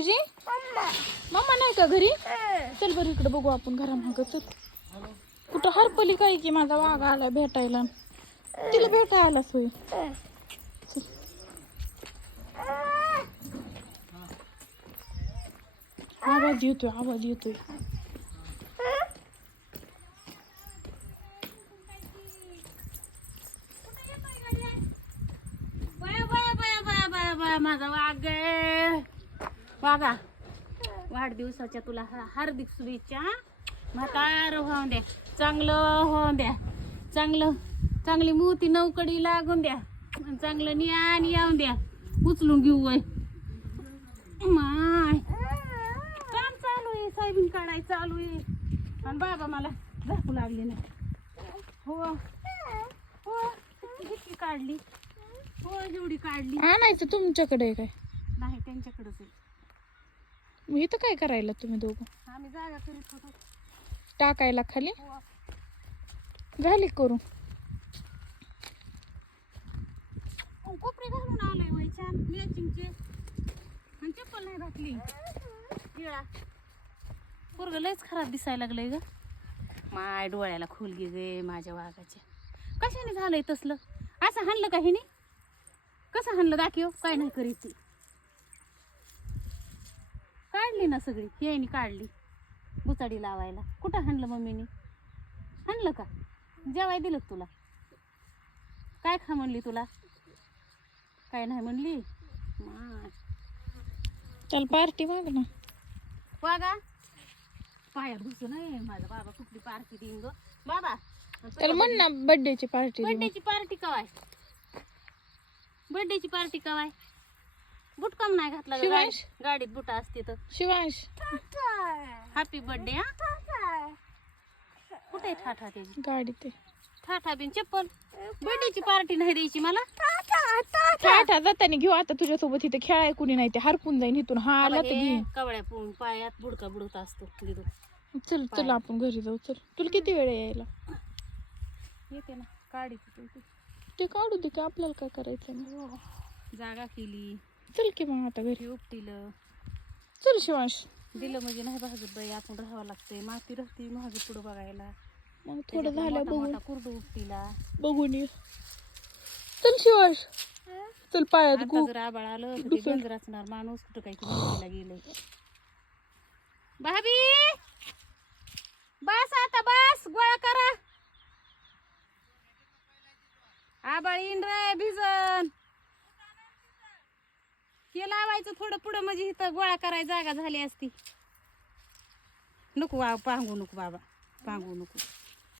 पाहिजे? मम्मा नाही का घरी? चल बरं इकडे बघू आपण घरामागं. चल. कुठं हरपली काय की माझा वाघ आलाय भेटायला. तिला भेटायला आलास होय. चल. आवाज येतोय, आवाज येतोय. माझा वाघ वाघा, वाढदिवसाच्या तुला हार्दिक शुभेच्छा. म्हातार होऊन द्या, चांगलं होऊन द्या, चांगली मोती नौकडी लागून द्या, चांगलं नियान येऊन द्या. उचलून घेऊ वय माय. काम चालू आहे, सोयाबीन काढाय चालू आहे. आणि बाबा मला दाखवू लागले ना. हो हो किती काढली, हो एवढी काढली. आणायचं तुमच्याकडे आहे काय? नाही त्यांच्याकडेच आहे. मग इथं काय करायला तुम्ही दोघं? आम्ही जागा करीत होतो. टाकायला खाली हो. झाली करू. कोपरे घालून आलोय वय छान मॅचिंगचे. आणि चप्पल नाही घातली. हिळा पोरग लयच खराब दिसायला लागलंय ग. माय डोळ्याला खोल गे गे माझ्या वाघाच्या. कशाने झालंय तसलं? असं हाणलं का हिने? कसं हाणलं दाखव. काय नाही करीत ती. काढली ना सगळी हिने काढली बुचाडी लावायला. कुठं हाणलं मम्मीने? हाणलं का? जेवाय दिलं का तुला? काय खा म्हणली तुला? काय नाही म्हणली. चल पार्टी माग ना. वागा पायात घुसू नये. माझा बाबा कुठली पार्टी देईन ग बाबा. त्याला म्हण ना बर्थडेची पार्टी. बर्थडेची पार्टी कवाय? बर्थडेची पार्टी कवाय? बुट कम नाही घातला ग? शिवांश गाडीत बुट असते तर. Shivansh happy birthday. हा कुठे ठाठा त्याची गाडी ते ठाठा बिन चप्पल. बर्थडेची पार्टी नाही द्यायची मला. ठाठा जाताना घेऊ. आता तुझ्यासोबत इथे खेळाय कुणी नाही ते हरपून जाईन इथून. हा आला तर घे. कवड्या पायात बुडका बुडत असतो दिदू. चल चल आपण घरी जाऊ. चल तुला किती वेळ यायला? येते ना काढी ते काढू दे की आपल्याला काय करायचं मग. जागा केली. चल की मग आता घरी. उपटीलं चल शिवांश. दिलं म्हणजे नाही भाजत बाई. आपण राहावं लागतंय. माती राहते महाग पुढं बघायला. मग थोडं झालं बघू. मोठा कुरडू उपटीला बघून ये. चल शिवांश चल पायात गो. जर आबाळ आलं तर ते गंज रचणार माणूस. कुठं काही मुंबईला गेलंय. भाभी बस आता बस. गोळा करा. आबाळ येईन रे भिजन. हे लावायचं थोडं पुढं म्हणजे इथं गोळा करायची जागा झाली असती. नको पांगू नको बाबा, पांगू नको.